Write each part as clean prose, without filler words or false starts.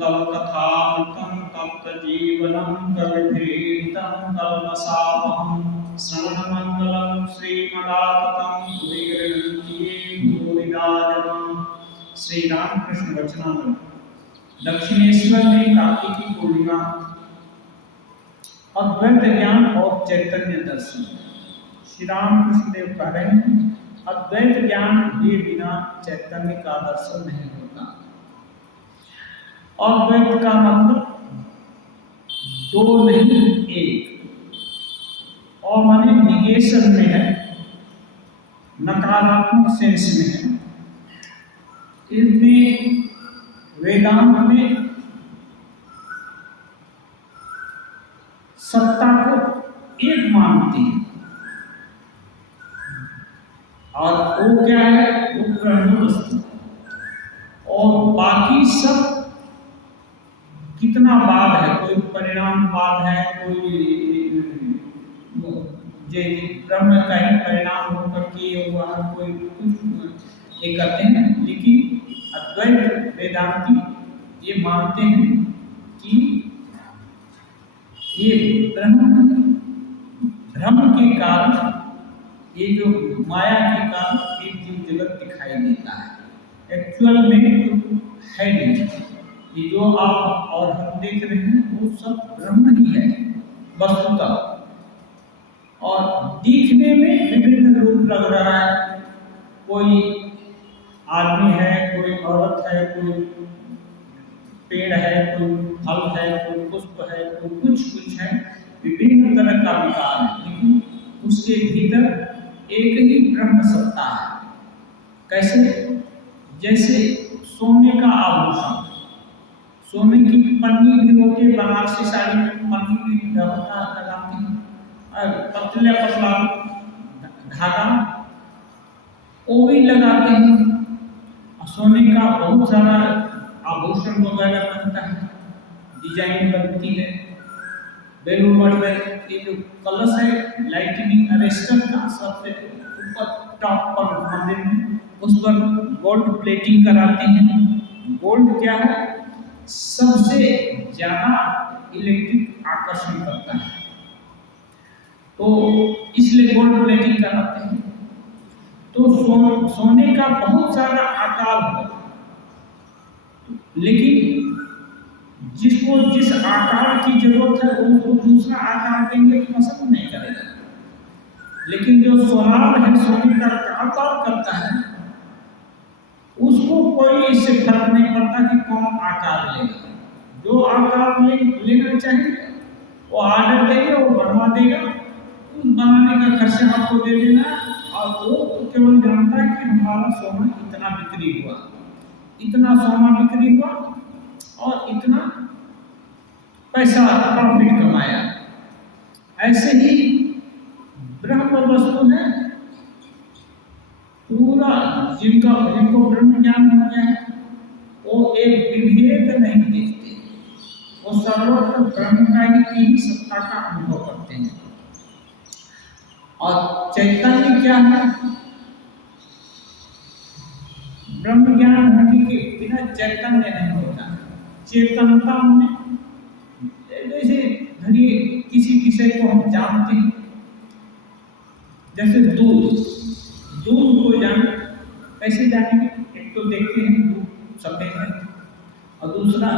तत्कथामृतं तप्तजीवनं कविभिरीडितं कल्मषापहं श्रवणमङ्गलं श्रीमदाततं भूरिगृह्णन्ति भूरिदा जनाः। श्री रामकृष्ण वचनामृत। दक्षिणेश्वर में कार्तिकी पूर्णिमा, अद्वैत ज्ञान और चैतन्य दर्शन। श्री रामकृष्ण देव कह रहे हैं, अद्वैत ज्ञान हुए बिना चैतन्य का दर्शन नहीं होता। अद्वैत का मतलब दो नहीं एक, और माने निगेशन में है, नकारात्मक सेंस में है। इसमें वेदांत में सत्ता को एक मानते हैं, और वो क्या है, वो ब्रह्म वस्तु, और बाकी सब कितना बाद है, कोई परिणामवाद है, कोई जे ब्रह्म का ही परिणाम होकर के हुआ, कोई कुछ ये करते हैं। लेकिन अद्वैत वेदांती ये मानते हैं कि ये ब्रह्म के कारण, ये जो माया के कारण एक जीव जगत दिखाई देता है, एक्चुअल में है नहीं। ये जो आप और हम देख रहे हैं वो सब ब्रह्म ही है वस्तुतः, और दिखने में विभिन्न रूप लग रहा है। कोई आदमी है, कोई औरत है, कोई पेड़ है, कोई फल है, कोई पुष्प है, कोई कुछ है, विभिन्न तरह का विकार है, लेकिन उसके भीतर एक ही ब्रह्म सत्ता है। कैसे? जैसे सोने का आभूषण, सोने की पन्नी भी होती है, बनारसी साड़ी में पन्नी भी होता है, लगाते हैं, पतला पतला धागा वो भी लगाते हैं। सोने का बहुत सारा आभूषण वगैरह बनता है, डिजाइन बनती है। बेलूर मठ में ये जो कलश है लाइटनिंग अरेस्टर का, सबसे ऊपर टॉप पर मंदिर में उस पर गोल्ड प्लेटिंग कराते हैं। गोल्ड क्या है, सबसे ज्यादा इलेक्ट्रिक आकर्षण करता है, तो इसलिए गोल्ड प्लेटिंग कराते हैं। तो सोने का बहुत सारा आकार होगा, लेकिन जिसको जिस आकार की जरूरत है उनको दूसरा आकार देंगे तो पसंद नहीं करेगा। लेकिन जो सोनार है, सोने का आकार करता है, उसको कोई इससे फर्क नहीं पड़ता कि कौन आकार लेगा। जो आकार लेना चाहिए वो आर्डर देगा, वो बनवा देगा, बनाने का खर्चा आपको दे देना, और वो केवल जानता है कि हमारा सोना इतना बिक्री हुआ, इतना सोना बिक्री हुआ और इतना पैसा प्रॉफिट कमाया। ऐसे ही ब्रह्म वस्तु है पूरा, जिनको ब्रह्म ज्ञान हो गया है, वो एक विभेद नहीं देखते, वो सर्वत्र ब्रह्म का ही सत्ता का अनुभव करते हैं। और चैतन्य क्या है? ब्रह्म ज्ञान होने के बिना चैतन्य नहीं होता। चेतनता में जैसे धरिए किसी विषय को हम जानते हैं, जैसे दूध को जाने, कैसे जानेंगे? एक तो देखते हैं दूध सफेद है, और दूसरा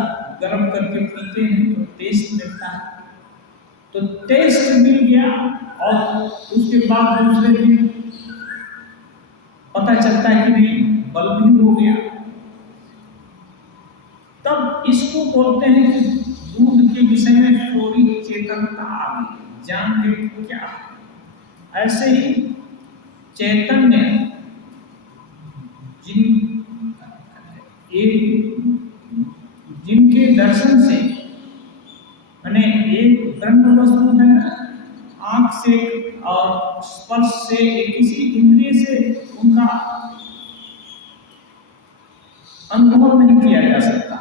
गर्म करके पीते हैं तो टेस्ट मिलता है। तो टेस्ट मिल गया और उसके बाद दूसरे दिन पता चलता है कि नहीं, बल्ब भी हो गया, तब इसको बोलते हैं कि दूध के विषय में थोड़ी चेतनता आ गई, जान गए क्या है। ऐसे ही चैतन्य जिनके दर्शन से, मैंने एक ब्रह्म वस्तु है ना, आंख से और स्पर्श से, किसी इंद्रिय से उनका अनुभव नहीं किया जा सकता।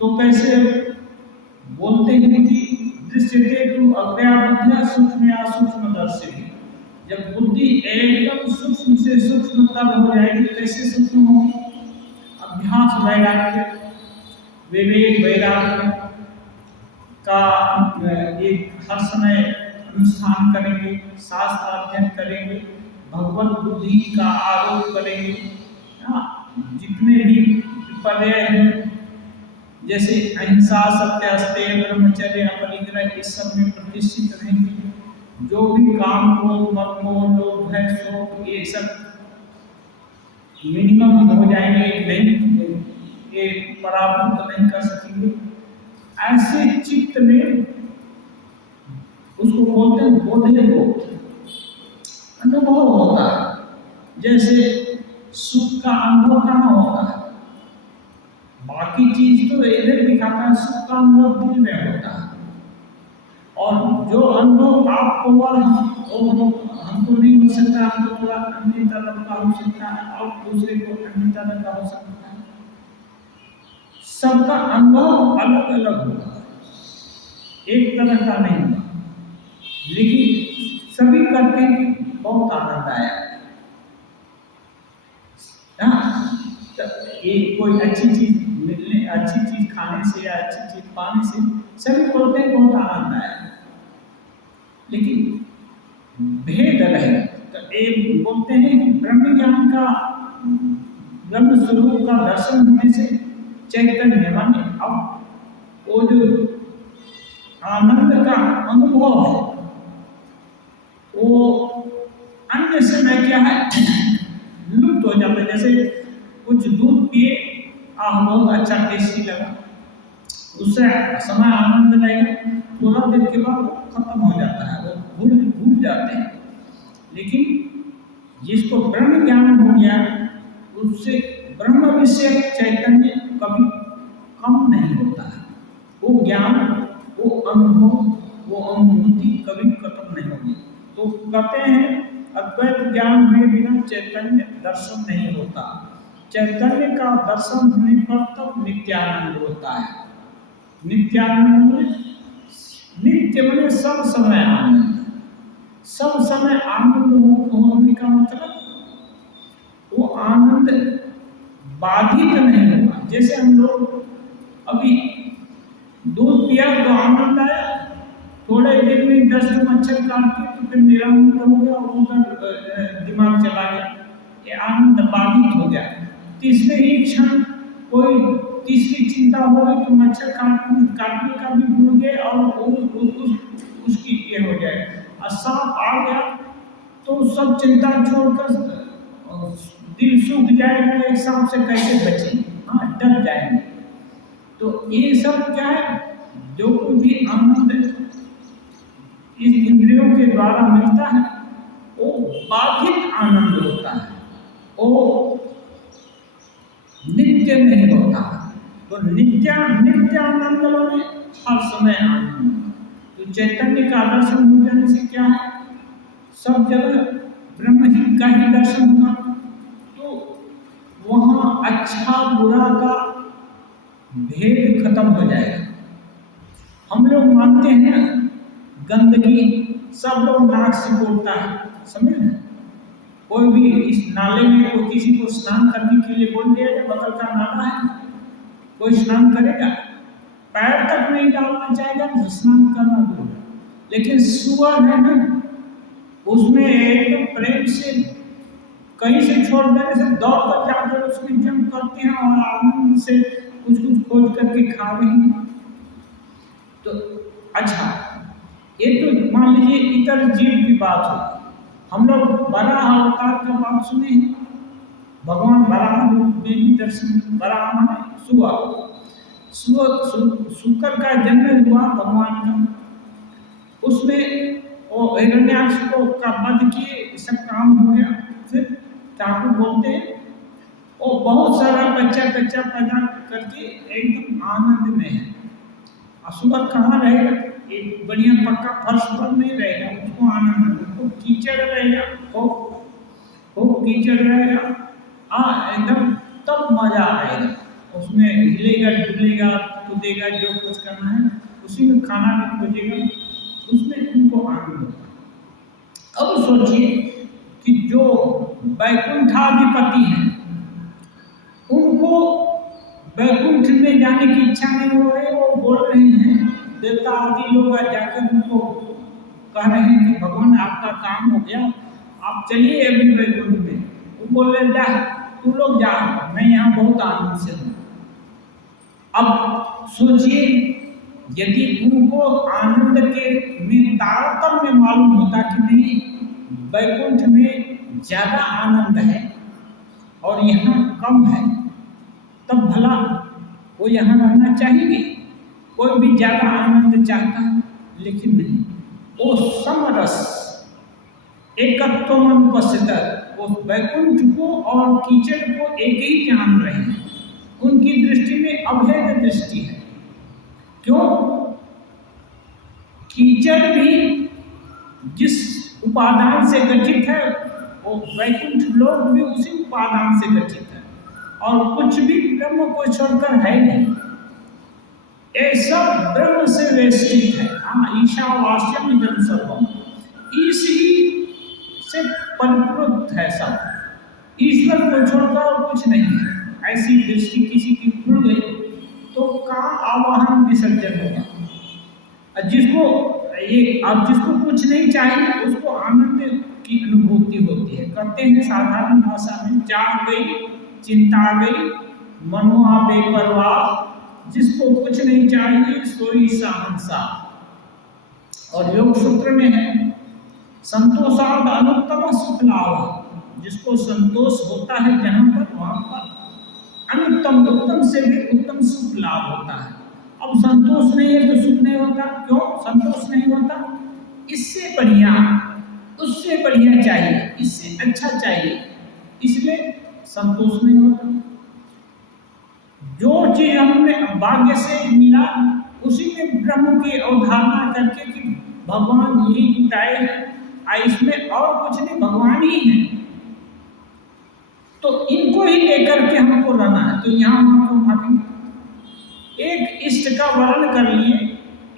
तो कैसे बोलते हैं कि दृश्यते तु अज्ञा बुद्धिया सूक्ष्म या सूक्ष्म दर्शी। जब बुद्धि एकदम सूक्ष्म से सूक्ष्मतर हो जाएगी, कैसे सूक्ष्म होगी? अभ्यास वैराग्य, विवेक वैराग्य का एक हर समय अनुष्ठान करेंगे, शास्त्र अध्ययन करेंगे, भगवत बुद्धि का आरोप करेंगे। जितने भी पर्याय हैं जैसे अहिंसा, सत्य, अस्तेय, ब्रह्मचर्य, अपरिग्रह, इस सब में प्रतिष्ठित रहेंगे। जो भी काम, क्रोध, मद, मोह, लोभ, भय, शोक, ये सब मिनिमम हो जाएंगे, नहीं ये पराभूत नहीं कर सकेंगे। ऐसे चित्त में उसको बोलते हैं बोधे बोध, अनुभव होता है। जैसे सुख का अनुभव कहाँ होता है? बाकी चीज तो इधर दिखाता है, सुख का अनुभव दिल में होता है। और जो अनुभव आपको हुआ वो हमको नहीं हो सकता, हमको थोड़ा अन्य तरह का हो सकता है और दूसरे को अन्य तरह का हो सकता है। सबका अनुभव अलग अलग होगा, एक तरह का नहीं होगा, लेकिन सभी करते हैं कि बहुत आनंद आया। तो ये कोई अच्छी चीज मिलने, अच्छी चीज खाने से या अच्छी चीज पाने से सभी बोलते हैं बहुत आनंद आया, लेकिन भेद रहेगा। तो एक बोलते हैं कि ब्रह्म ज्ञान का, ब्रह्म स्वरूप का दर्शन होने से चैतन्य माने अब वो जो आनंद का अनुभव है वो अन्य समय क्या है लुप्त हो जाता है। जैसे कुछ दूध पिए, बहुत अच्छा टेस्टी लगा, उससे समय आनंद रहेगा, थोड़ा देर के बाद वो खत्म हो जाता है, वो भूल जाते हैं। लेकिन जिसको ब्रह्म ज्ञान हो गया उससे ब्रह्म विषय चैतन्य कभी कम नहीं होता है। वो ज्ञान, वो अनुभव, वो अनुभूति कभी खत्म नहीं होगी। तो कहते हैं अद्वैत ज्ञान में बिना चैतन्य दर्शन नहीं होता। चैतन्य का दर्शन होने पर तब नित्यानंद होता है। नित्यानंद में नित्य में सब समय आनंद, सब समय आनंद होने का मतलब वो आनंद बाधित नहीं होगा। जैसे हम लोग अभी दूध पिया तो आनंद आया, थोड़े देर में 10 मच्छर काट के तो फिर निरानंद हो गया, उधर दिमाग चला गया, ये आनंद बाधित हो गया। तीसरे ही क्षण कोई तीसरी चिंता हो गई तो मच्छर काटने का भी भूल गए और उसकी ये हो जाए। और सांप आ गया तो सब चिंता छोड़कर दिल सूख जाएगा, एक सांप से कैसे बचेंगे, डर जाएंगे। तो ये सब क्या है, जो कुछ भी आनंद इस इंद्रियों के द्वारा मिलता है वो बाधित आनंद होता है, वो नित्य नहीं होता। तो नित्य आनंद में हर समय आनंद। तो चैतन्य का दर्शन हो जाने से क्या है, सब जगह ब्रह्म का ही दर्शन हुआ, तो वहाँ अच्छा बुरा का भेद खत्म हो जाएगा। हम लोग मानते हैं ना गंदगी, सब लोग नाक से बोलता है, समझे ना? कोई भी इस नाले में कोई किसी को स्नान करने के लिए बोल दिया जाए, बगल का नाला है, कोई स्नान करेगा? पैर तक नहीं डालना चाहेगा, स्नान करना दूर। लेकिन सुअर है ना, उसमें एकदम प्रेम से कहीं से छोड़ देने से दौड़ कर जाकर उसमें जंप करते हैं और आनंद से कुछ खोज करके खा रहे हैं। तो अच्छा, ये तो मान लीजिए इतर जीव की बात हो। हम लोग बराह अवतार का बात सुने हैं, भगवान बराह रूप में भी दर्शन, बराह माने शुक्र का जन्म हुआ भगवान का, उसमें वो हिरण्याक्ष को का वध किए, सब काम हो गया। फिर ठाकुर बोलते हैं वो बहुत सारा बच्चा पैदा करके एकदम आनंद में है। असुर कहाँ रहेगा, एक बढ़िया पक्का फर्श पर नहीं रहेगा, उसको आनंद, उसको कीचड़ रहेगा, खूब कीचड़ रहेगा, एकदम तब मजा आएगा। उसमें हिलेगा डुलेगा कूदेगा, जो कुछ करना है उसी में खाना भी खोजेगा, उसमें उनको आनंद होगा। अब सोचिए कि जो वैकुंठाधिपति हैं उनको वैकुंठ में जाने की इच्छा नहीं हो रही, वो बोल रहे हैं, देवता आदि लोग जाकर उनको कह रहे हैं कि भगवान आपका काम हो गया, आप चलिए अभी वैकुंठ में। वो बोल रहे जा, तू लोग जा, मैं यहाँ बहुत आनंद से हूँ। अब सोचिए, यदि उनको आनंद के में तारतम्य मालूम होता कि नहीं वैकुंठ में ज्यादा आनंद है और यहाँ कम है, तब भला वो यहाँ रहना चाहेंगे? कोई भी ज्यादा आनंद चाहता है, लेकिन नहीं, वो समरस एकत्वम अनुपस्थित, वो वैकुंठ को और कीचड़ को एक ही जान रहे हैं। उनकी दृष्टि में अभेद दृष्टि है। क्यों? कीचड़ भी जिस उपादान से गठित है, वो वैकुंठ लोक भी उसी उपादान से गठित है, और कुछ भी ब्रह्म को छोड़कर है नहीं। ये सब ब्रह्म से वेष्टित है। हाँ, ईशावास्यम इदं सर्वम, ईश ही से परिपूर्ण है सब, ईश्वर को छोड़कर और कुछ नहीं है। ऐसी दृष्टि किसी की खुल गई तो कहाँ आवाहन विसर्जन होगा। जिसको ये, अब जिसको कुछ नहीं चाहिए उसको आनंद की अनुभूति होती है। कहते हैं साधारण भाषा में, चाह गई चिंता आ गई मनुआ बेपरवाह, जिसको कुछ नहीं चाहिए सोई सहनसा। और योग सूत्र में है, संतोषाद अनुत्तम सुख लाभ, जिसको संतोष होता है जहां पर, वहां पर अनुत्तम, उत्तम से भी उत्तम सुख लाभ होता है। अब संतोष नहीं है तो सुख नहीं होता। क्यों संतोष नहीं होता? इससे बढ़िया, उससे बढ़िया चाहिए, इससे अच्छा चाहिए, इसलिए संतोष नहीं होता। जो चीज हमने भाग्य से मिला उसी में ब्रह्म की अवधारणा करके कि भगवान यही जुटाए हैं, इसमें और कुछ नहीं, भगवान ही है, तो इनको ही लेकर के हमको रहना है। तो यहाँ हमको भागेंगे। एक इष्ट का वर्ण कर लिए,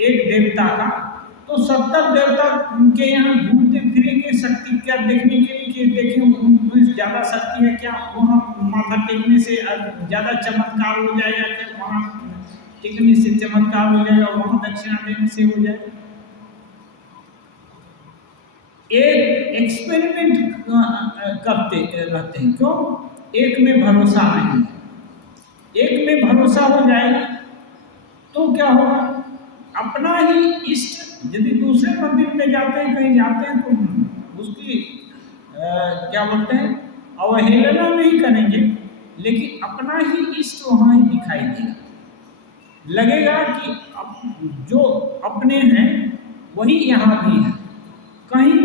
एक देवता का, तो 70 देवता उनके यहाँ घूमते फिरेंगे शक्ति क्या देखने के लिए कि देखें उनमें ज्यादा शक्ति है क्या, वहाँ माथा टेकने से ज्यादा चमत्कार हो जाएगा क्या, वहाँ टेकने से चमत्कार हो जाएगा, वहाँ दक्षिणा देने से हो जाएगा। एक एक्सपेरिमेंट करते रहते हैं। क्यों? एक में भरोसा नहीं है। एक में भरोसा हो जाएगा तो क्या होगा, अपना ही इष्ट, यदि दूसरे मंदिर में जाते हैं, कहीं जाते हैं, तो उसकी क्या बोलते हैं, अवहेलना नहीं करेंगे, लेकिन अपना ही इष्ट वहाँ ही दिखाई देगा। लगेगा कि जो अपने हैं वही यहाँ भी है, कहीं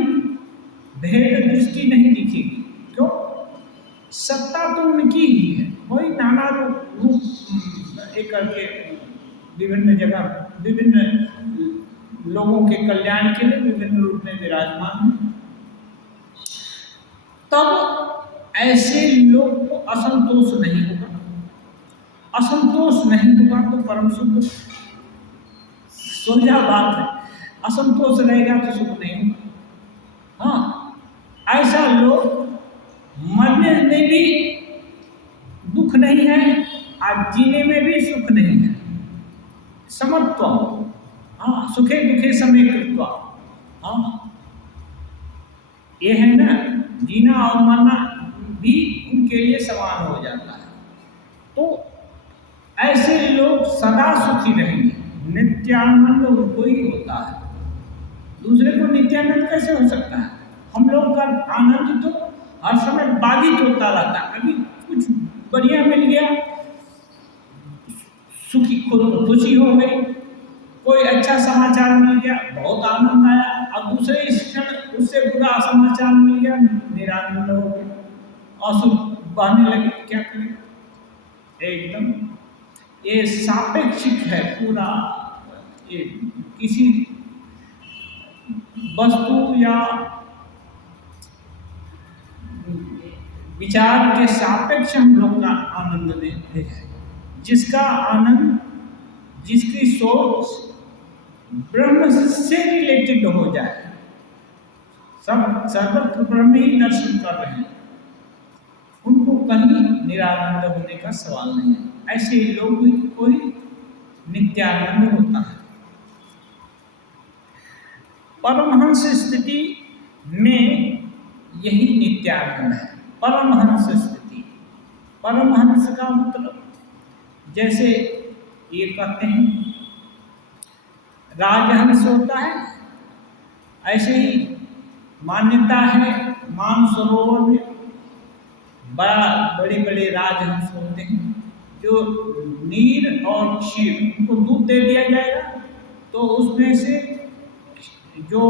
भेद दृष्टि नहीं दिखेगी। क्यों? सत्ता तो उनकी ही है, वही नाना रूप एक करके विभिन्न जगह विभिन्न लोगों के कल्याण के लिए विभिन्न रूप में विराजमान है। तब ऐसे लोग को असंतोष नहीं होगा। असंतोष नहीं होगा तो परम सुख, सोजा बात है। असंतोष रहेगा तो सुख नहीं होगा। हाँ, ऐसा लोग मरने में भी दुख नहीं है, आज जीने में भी सुख नहीं है। समत्व, हाँ, सुखे दुखे समय कृत्वा, हाँ, ये है ना, जीना और मरना भी उनके लिए समान हो जाता है। तो ऐसे लोग सदा सुखी रहेंगे, नित्यानंद उनको ही होता है। दूसरे को नित्यानंद कैसे हो सकता है? हम लोग का आनंद तो हर समय बाधित होता रहता है। अभी कुछ बढ़िया मिल गया, सुखी खुशी हो गई, कोई अच्छा समाचार मिल गया, बहुत आनंद आया, और दूसरे क्षण उससे बुरा समाचार मिल गया, निरानंद हो गया, आंसू बहने लगे। क्या करें? एकदम ये सापेक्षिक है पूरा। ये किसी वस्तु या विचार के सापेक्ष हम लोग का आनंद लेते हैं। जिसका आनंद, जिसकी सोच ब्रह्म से रिलेटेड हो जाए, सब सर्वत्र ब्रह्म ही दर्शन कर रहे हैं, उनको कहीं निरानंद होने का सवाल नहीं है। ऐसे लोग भी कोई नित्यानंद होता है। परमहंस स्थिति में यही नित्यानंद है। परमहंस स्थिति, परमहंस का मतलब जैसे ये कहते हैं राजहंस होता है, ऐसे ही मान्यता है मानसरोवर में बड़े बड़े राजहंस होते हैं जो नीर और क्षीर उनको दूध दे दिया जाएगा तो उसमें से जो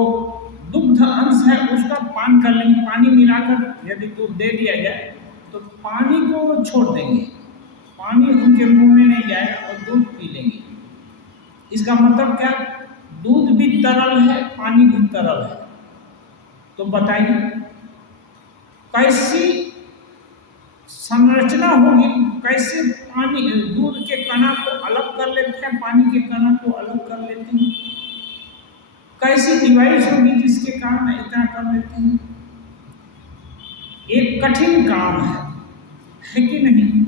दुग्ध अंश है उसका पान कर लेंगे। पानी मिलाकर यदि दूध दे दिया जाए तो पानी को छोड़ देंगे, पानी उनके मुंह में नहीं जाएगा और दूध पी लेंगे। इसका मतलब क्या, दूध भी तरल है, पानी भी तरल है। तो बताइए कैसी संरचना होगी, कैसे पानी दूध के कणा को अलग कर लेते हैं, पानी के कणा को अलग कर लेते हैं, कैसी डिवाइस होगी जिसके कारण इतना कर लेते हैं। एक कठिन काम है कि नहीं।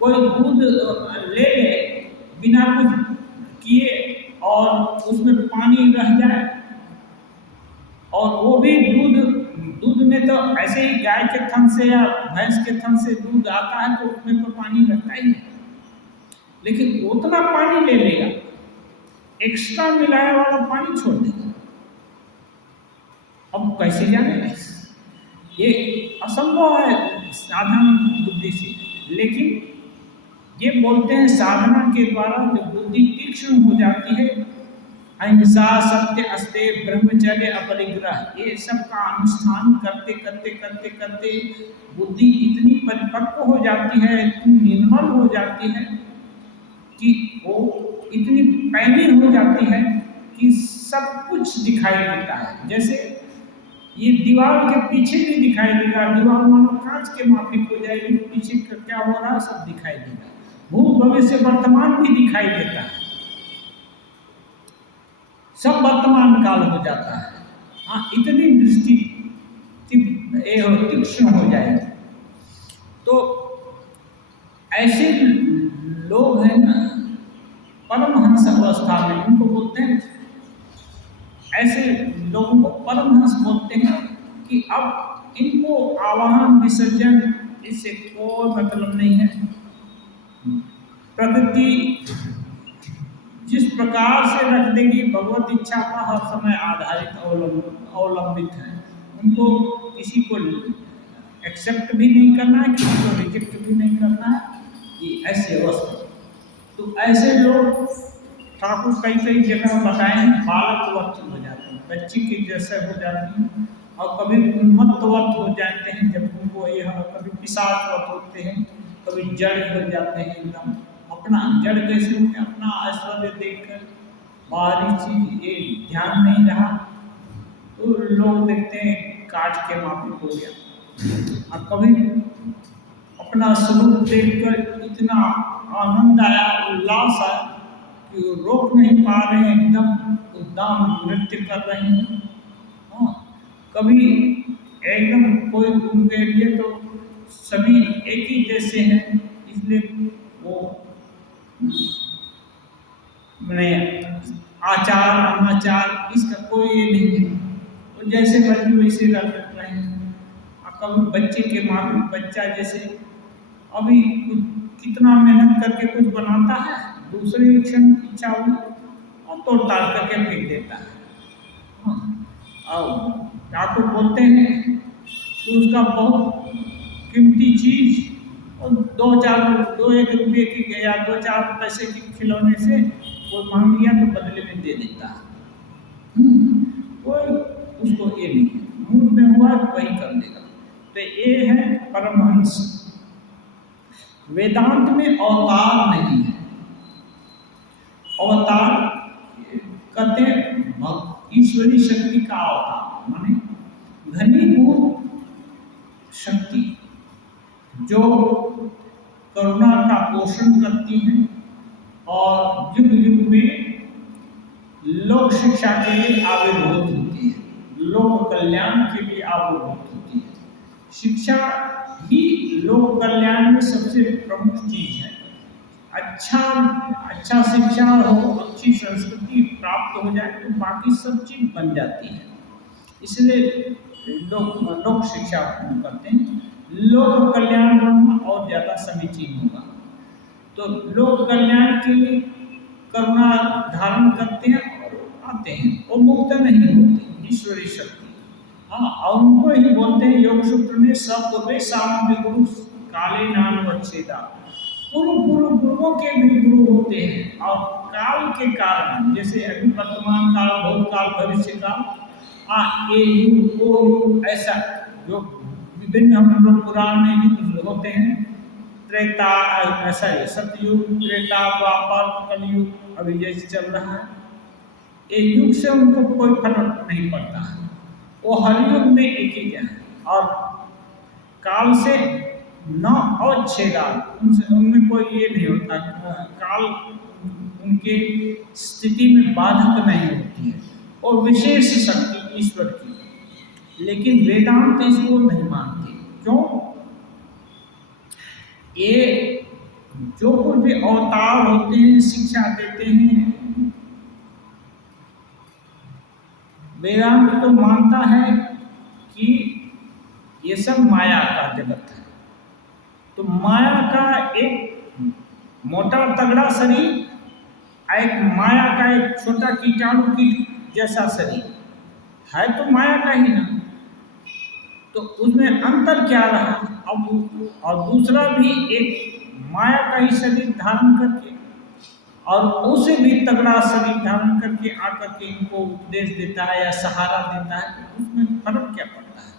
कोई दूध ले ले बिना कुछ किए और उसमें पानी रह जाए, और वो भी दूध में तो ऐसे ही गाय के थन से या भैंस के थन से दूध आता है तो उसमें तो पानी रहता ही है, लेकिन उतना पानी ले लेगा, एक्स्ट्रा मिलाया वाला पानी छोड़ देगा। अब कैसे जाने, ये असंभव है साधारण बुद्धि से। लेकिन ये बोलते हैं साधना के द्वारा जब बुद्धि तीक्ष्ण हो जाती है, अहिंसा सत्य अस्तेय ब्रह्मचर्य अपरिग्रह, ये सब का अनुष्ठान करते करते करते करते बुद्धि इतनी परिपक्व हो जाती है, इतनी निर्मल हो जाती है कि वो इतनी पैनी हो जाती है कि सब कुछ दिखाई देता है। जैसे ये दीवार के पीछे भी दिखाई देगा, दीवार मानो कांच के माफिक हो जाएगी, पीछे क्या हो रहा है सब दिखाई देगा, भूत भविष्य वर्तमान भी दिखाई देता है, सब वर्तमान काल हो जाता है। हाँ, इतनी दृष्टि तीक्ष्ण हो जाएगी। तो ऐसे लोग हैं ना परमहंस अवस्था में, उनको बोलते हैं, ऐसे लोगों को परमहंस बोलते हैं कि अब इनको आवाहन विसर्जन इससे कोई मतलब नहीं है। प्रकृति जिस प्रकार से रख देगी भगवत इच्छा का हर समय आधारित अवलंबित है। उनको किसी को एक्सेप्ट भी नहीं करना है, किसी को रिजेक्ट भी नहीं करना है, ये ऐसी अवस्था। तो ऐसे लोग ठाकुर कई जगह बताए हैं बालकवत हो जाते हैं, बच्चे के जैसे हो जाते हैं, और कभी उन्मत्तवत हो जाते हैं जब उनको यह, कभी पिशाचवत होते हैं, कभी जड़ हो जाते हैं एकदम। अपना जड़ कैसे होते, अपना ऐश्वर्य देखकर बाहरी चीज ये ध्यान नहीं रहा तो लोग देखते हैं काट के माफिक हो गया। और कभी अपना स्वरूप देखकर इतना आनंद आया, उल्लास आया कि रोक नहीं पा रहे हैं, एकदम उद्दाम नृत्य कर रहे हैं। हाँ, कभी एकदम कोई उनके लिए तो सभी एक ही जैसे हैं, इसलिए वो मैंने आचार अनाचार इसका कोई ये नहीं है, तो जैसे बच्चे वैसे रह रहे हैं। कभी बच्चे के माफिक बच्चा जैसे अभी कितना मेहनत करके कुछ बनाता है, दूसरी क्षण इच्छा हुई और तोड़ ताड़ करके फेंक देता है। और ठाकुर बोलते हैं कि उसका बहुत कीमती चीज और 2-1 रुपये की या 2-4 पैसे के खिलौने से कोई मांग लिया तो बदले में दे देता है। कोई उसको ये नहीं है, मूड में हुआ तो वही कर देगा। तो ये है परमहंस। वेदांत में अवतार नहीं है। अवतार कहते हैं ईश्वरी शक्ति का अवतार, माने घनीभूत शक्ति जो करुणा का पोषण करती है और युग युग में लोक शिक्षा के लिए आविर्भूत होती है, लोक कल्याण के लिए आविर्भूत होती है। शिक्षा ही लोक कल्याण में सबसे प्रमुख चीज है। अच्छा अच्छा शिक्षा हो, अच्छी संस्कृति प्राप्त हो जाए तो बाकी सब चीज़ बन जाती है। इसलिए लोग लोक शिक्षा करते हैं, लोक कल्याण होगा और ज़्यादा समीचीन होगा। तो लोक कल्याण के लिए करुणा धारण करते हैं और आते हैं, वो मुक्त नहीं होते, ईश्वरी शक्ति। हाँ, और उनको ही बोलते हैं योग सूत्र में, सपूर्वे सामने गुरु काले नाम वच्छेदा। पूर्व पूर्व गुरुओं के भी गुरु होते हैं और काल के कारण, जैसे अभी वर्तमान काल, भूतकाल, भविष्य काल, ये युग वो युग, ऐसा जो विभिन्न हम लोग पुराण में युग होते हैं, त्रेता, ऐसा है सतयुग, त्रेता, द्वापर, कलयुग, अभी जैसे चल रहा है, ये युग से उनको कोई फर्क नहीं पड़ता है, वो हर युग में एक ही है। और काल से न अवच्छेदा, उनसे उनमें कोई ये नहीं होता, काल उनके स्थिति में बाधक नहीं होती है, और विशेष शक्ति ईश्वर की। लेकिन वेदांत इसको नहीं मानते। क्यों? ये जो कुछ भी अवतार होते हैं, शिक्षा देते हैं, वेदांत तो मानता है कि ये सब माया का जगत है। तो माया का एक मोटा तगड़ा शरीर, एक माया का एक छोटा कीटाणु कीट जैसा शरीर है, तो माया का ही ना। तो उसमें अंतर क्या रहा? अब और दूसरा भी एक माया का ही शरीर धारण करके और उसे भी तगड़ा शरीर धारण करके आकर के इनको उपदेश देता है या सहारा देता है, तो उसमें फर्क क्या पड़ता है?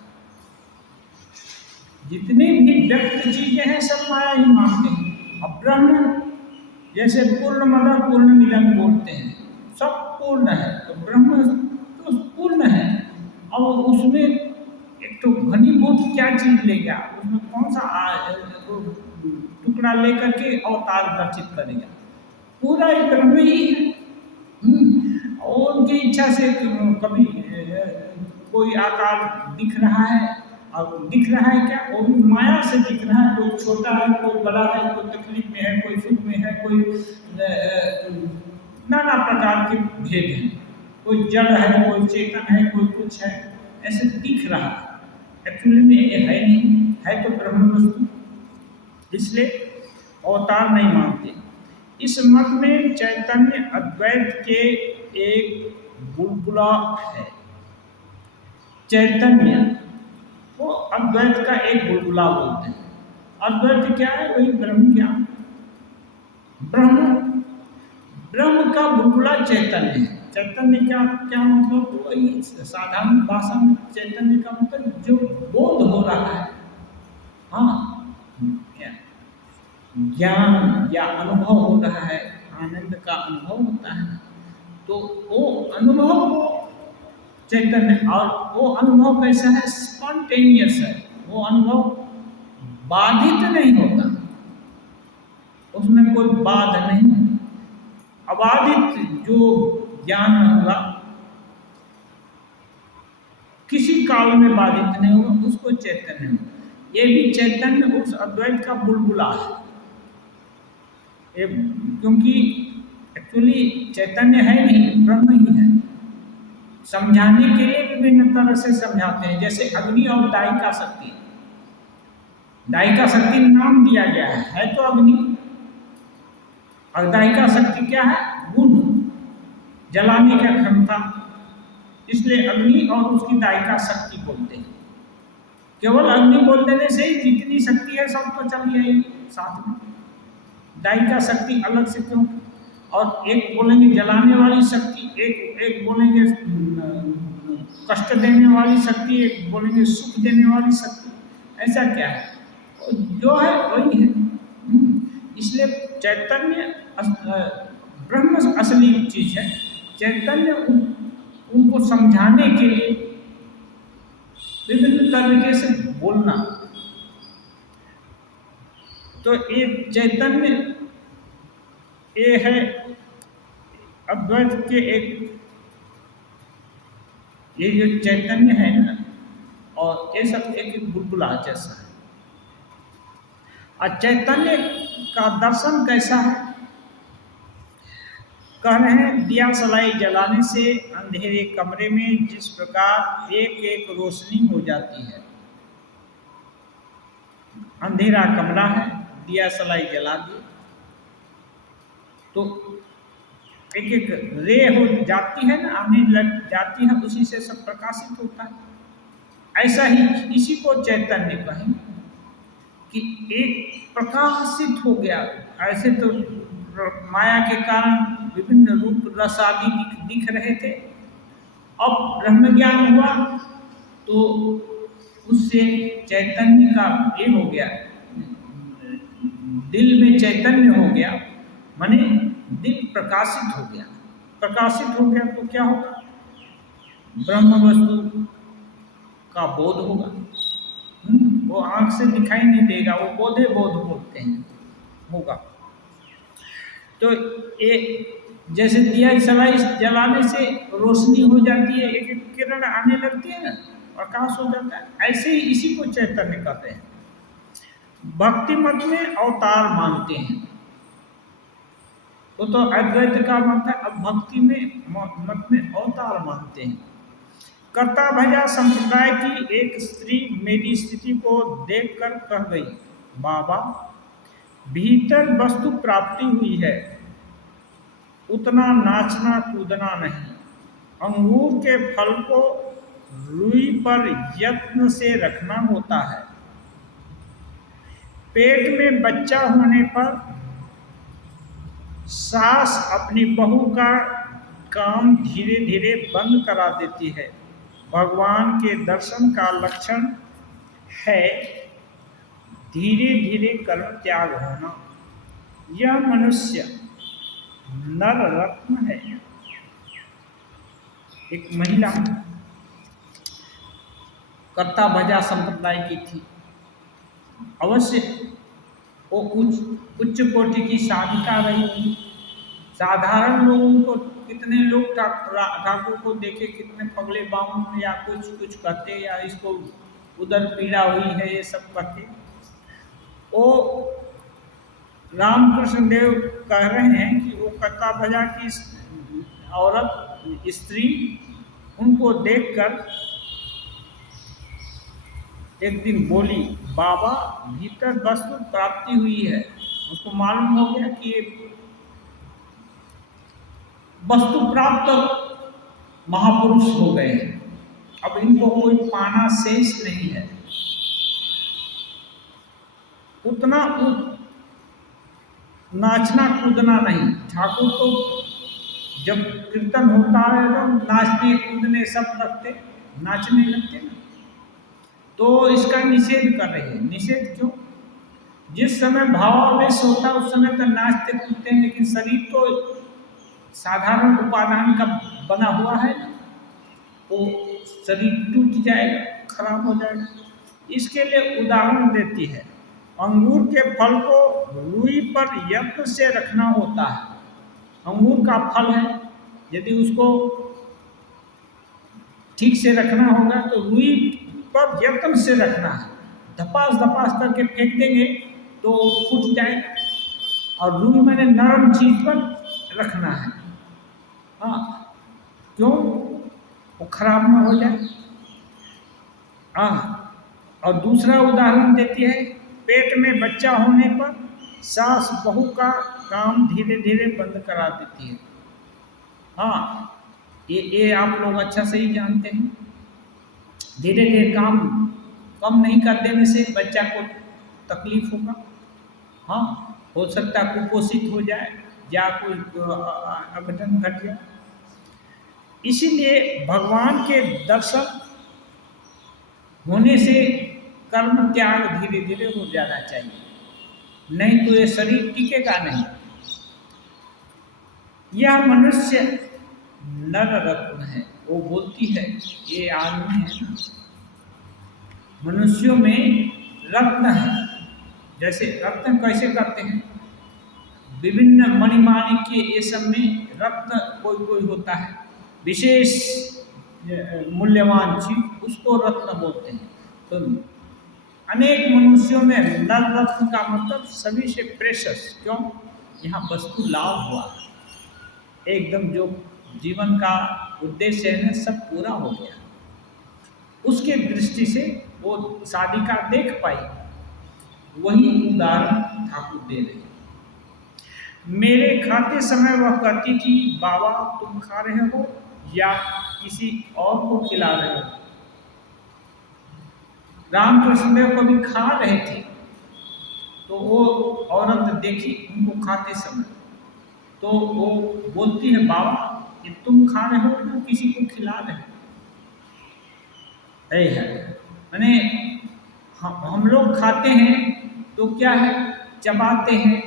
जितनी भी व्यक्त चीजें हैं सब माया ही मानते हैं। अब ब्रह्म जैसे पूर्णमद पूर्णमिदं बोलते हैं, सब पूर्ण है, तो ब्रह्म तो पूर्ण है। अब उसमें एक तो घनीभूत क्या चीज लेगा, उसमें कौन सा टुकड़ा लेकर के अवतार रचित करेगा? पूरा एक ब्रह्म ही है। और उनकी इच्छा से कभी कोई आकार दिख रहा है, और दिख रहा है क्या? वो भी माया से दिख रहा है। कोई छोटा है, कोई बड़ा है, कोई तकलीफ में है, कोई सुख में है, कोई नाना प्रकार के भेद हैं। कोई जड़ है, कोई चेतन है, कोई कुछ है, ऐसे दिख रहा है। एक्चुअली में ये है नहीं, है तो ब्रह्म वस्तु। इसलिए अवतार नहीं मानते। इस मत में चैतन्य अद्वैत के एक बुलबुला है। चैतन्य वो अद्वैत का एक बुलबुला बोलते हैं। अद्वैत क्या है? वही ब्रह्म ज्ञान। ब्रह्म का बुलबुला चैतन्य है। चैतन्य क्या क्या मतलब? तो वही साधारण भाषा में चैतन्य का मतलब जो बोध हो रहा है, हाँ, ज्ञान या अनुभव हो रहा है, आनंद का अनुभव होता है, तो वो अनुभव को चैतन्य। और वो अनुभव कैसा है? स्पॉन्टेनियस है। वो अनुभव बाधित नहीं होता, उसमें कोई बाध नहीं। अबाधित जो ज्ञान होगा, किसी काल में बाधित नहीं होगा, उसको चैतन्य होगा। ये भी चैतन्य उस अद्वैत का बुलबुला है। क्योंकि एक्चुअली चैतन्य है नहीं, ब्रह्म ही है। समझाने के लिए विभिन्न तरह से समझाते हैं, जैसे अग्नि और दायिका शक्ति। दायिका शक्ति नाम दिया गया है तो अग्नि, और दायिका शक्ति क्या है? गुण, जलाने का क्षमता। इसलिए अग्नि और उसकी दायिका शक्ति बोलते हैं। केवल अग्नि बोल देने से ही जितनी शक्ति है सब तो चली आएगी साथ में। दायिका शक्ति अलग से क्यों? और एक बोलेंगे जलाने वाली शक्ति, एक बोलेंगे कष्ट देने वाली शक्ति, एक बोलेंगे सुख देने वाली शक्ति। ऐसा क्या है? जो है वही है। इसलिए चैतन्य ब्रह्म असली चीज है। चैतन्य उनको समझाने के लिए विभिन्न तरीके से बोलना। तो ये चैतन्य ये है अद्वैत के एक, ये जो चैतन्य है ना, और ये सब एक बुलबुला जैसा है। और चैतन्य का दर्शन कैसा है? कह रहे हैं दिया सलाई जलाने से अंधेरे कमरे में जिस प्रकार एक एक रोशनी हो जाती है। अंधेरा कमरा है, दिया सलाई जला दिए तो एक एक रे हो जाती है ना, आने लग जाती है, उसी से सब प्रकाशित होता है। ऐसा ही इसी को चैतन्य कहेंगे कि एक प्रकाशित हो गया। ऐसे तो माया के कारण विभिन्न रूप रस आदि दिख रहे थे, अब ब्रह्म ज्ञान हुआ तो उससे चैतन्य का ये हो गया, दिल में चैतन्य हो गया, माने दिल प्रकाशित हो गया। प्रकाशित हो गया तो क्या होगा? ब्रह्म वस्तु का बोध होगा। वो आंख से दिखाई नहीं देगा, वो बोधे बोध बोलते हैं, होगा। तो ये जैसे दिया सलाई जलाने से रोशनी हो जाती है, एक एक किरण आने लगती है ना, प्रकाश हो जाता है। ऐसे ही इसी को चैतन्य कहते हैं। भक्ति मत में अवतार मानते हैं, वो तो अद्वैत का मत है। अब भक्ति में मत में अवतार मानते हैं। कर्ता भजा संप्रदाय की एक स्त्री मेरी स्थिति को देखकर कह गई, बाबा भीतर वस्तु प्राप्ति हुई है, उतना नाचना कूदना नहीं। अंगूर के फल को रुई पर यत्न से रखना होता है। पेट में बच्चा होने पर सास अपनी बहू का काम धीरे धीरे बंद करा देती है। भगवान के दर्शन का लक्षण है धीरे धीरे कर्म त्याग होना। यह मनुष्य नर रत्न है। एक महिला कर्ता भजा संप्रदाय की थी। अवश्य वो उच्च कोटि की साधिका रही थी। साधारण लोगों को, कितने लोग ठाकुर को देखे कितने पगले बाउन या कुछ कुछ कहते, या इसको उधर पीड़ा हुई है, ये सब कहते। वो रामकृष्ण देव कह रहे हैं कि वो कर्ता भजा की औरत स्त्री उनको देखकर एक दिन बोली, बाबा भीतर वस्तु प्राप्ति हुई है। उसको मालूम हो गया कि वस्तु प्राप्त महापुरुष हो गए हैं, अब इनको कोई पाना शेष नहीं है। उतना नाचना कूदना नहीं। ठाकुर तो जब कीर्तन होता है तो नाचने कूदने सब लगते, नाचने लगते ना, तो इसका निषेध कर रहे हैं। निषेध क्यों? जिस समय भावावेश होता है उस समय तो नाचते कूदते हैं, लेकिन शरीर तो साधारण उपादान का बना हुआ है, वो शरीर टूट जाएगा, खराब हो जाएगा। इसके लिए उदाहरण देती है, अंगूर के फल को रुई पर यत्न से रखना होता है। अंगूर का फल है, यदि उसको ठीक से रखना होगा तो रुई पर यत्न से रखना है। धपास करके फेंक देंगे तो फूट जाएगा, और रुई मैंने नरम चीज पर रखना है। हाँ, क्यों? वो खराब ना हो जाए। हाँ, और दूसरा उदाहरण देती है, पेट में बच्चा होने पर सास बहू का काम धीरे धीरे बंद करा देती है। हाँ, ये आप लोग अच्छा से ही जानते हैं। धीरे धीरे काम कम नहीं कर देने से बच्चा को तकलीफ होगा। हाँ, हो सकता है कुपोषित हो जाए या कोई अघटन घट जाए। इसीलिए भगवान के दर्शन होने से कर्म त्याग धीरे धीरे हो जाना चाहिए, नहीं तो ये शरीर टिकेगा नहीं। यह मनुष्य नर रत्न है। वो बोलती है, ये आदमी है ना, मनुष्यों में रत्न है। जैसे रत्न कैसे करते हैं, विभिन्न मणिमाणिक्य ये सब में रत्न कोई कोई होता है, विशेष मूल्यवान चीज, उसको रत्न बोलते हैं। तो अनेक मनुष्यों में नर रत्न का मतलब सभी से प्रेशस, क्यों? यहाँ वस्तु लाभ हुआ, एकदम जो जीवन का उद्देश्य है ना सब पूरा हो गया। उसके दृष्टि से वो शादी का देख पाई, वही उदाहरण ठाकुर दे रहे। मेरे खाते समय वह कहती थी, बाबा तुम खा रहे हो या किसी और को खिला रहे हो? रामकृष्ण देव कभी खा रहे थे तो वो औरत देखी उनको खाते समय, तो वो बोलती है, बाबा ये तुम खा रहे हो या किसी को खिला रहे हो? है मैंने हम लोग खाते हैं तो क्या है, चबाते हैं,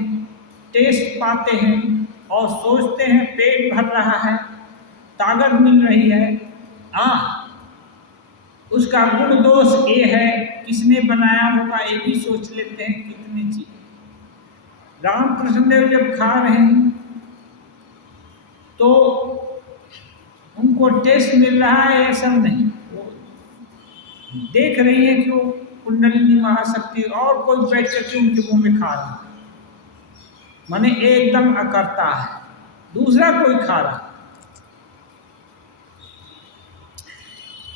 टेस्ट पाते हैं और सोचते हैं पेट भर रहा है, ताकत मिल रही है। उसका गुण दोष ये है, किसने बनाया होगा ये भी सोच लेते हैं, कितनी चीज। रामकृष्ण देव जब खा रहे हैं तो उनको टेस्ट मिल रहा है, ऐसा नहीं, वो देख रही है कि वो कुंडलिनी महाशक्ति और कोई बैठ करके उनके मुंह में खा रहा है, माने एकदम अकर्ता है, दूसरा कोई खा रहा है।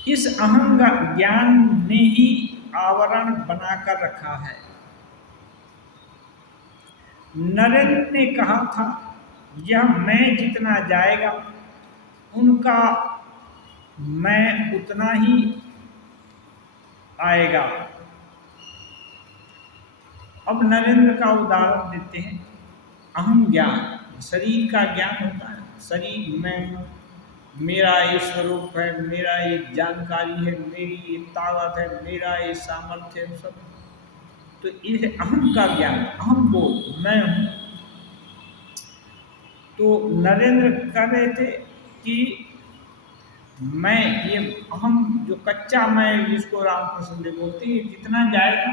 इस अहम ज्ञान ने ही आवरण बनाकर रखा है। नरेंद्र ने कहा था, यह मैं जितना जाएगा उनका मैं उतना ही आएगा। अब नरेंद्र का उदाहरण देते हैं। अहम ज्ञान, शरीर का ज्ञान होता है, शरीर में मेरा ये स्वरूप है, मेरा ये जानकारी है, मेरी ये ताकत है, मेरा ये सामर्थ्य है, सब तो ये अहम का ज्ञान, अहम बोल, मैं हूँ। तो नरेंद्र कह रहे थे कि मैं ये अहम जो कच्चा मैं, जिसको रामकृष्ण देव बोलते हैं, जितना जाएगा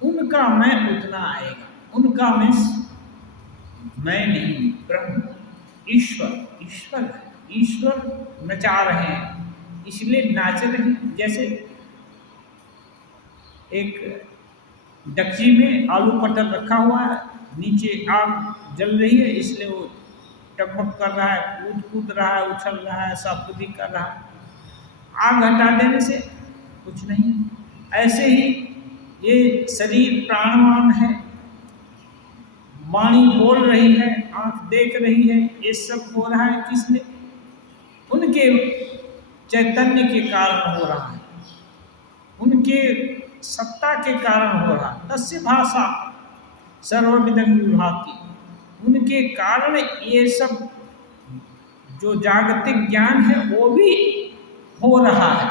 उनका मैं उतना आएगा। उनका मैं नहीं, ब्रह्म ईश्वर, ईश्वर है, ईश्वर नचा रहे हैं, इसलिए नाच रहे हैं। जैसे एक डक्ची में आलू पटर रखा हुआ है, नीचे आग जल रही है, इसलिए वो टपक कर रहा है, कूद रहा है, उछल रहा है, सापुदी कर रहा है। आग हटा देने से कुछ नहीं। ऐसे ही ये शरीर प्राणवान है, वाणी बोल रही है, आंख देख रही है, ये सब हो रहा है किसने? उनके चैतन्य के कारण हो रहा है, उनके सत्ता के कारण हो रहा है। तस्य भाषा सर्वविदं विभाति, उनके कारण ये सब जो जागतिक ज्ञान है वो भी हो रहा है।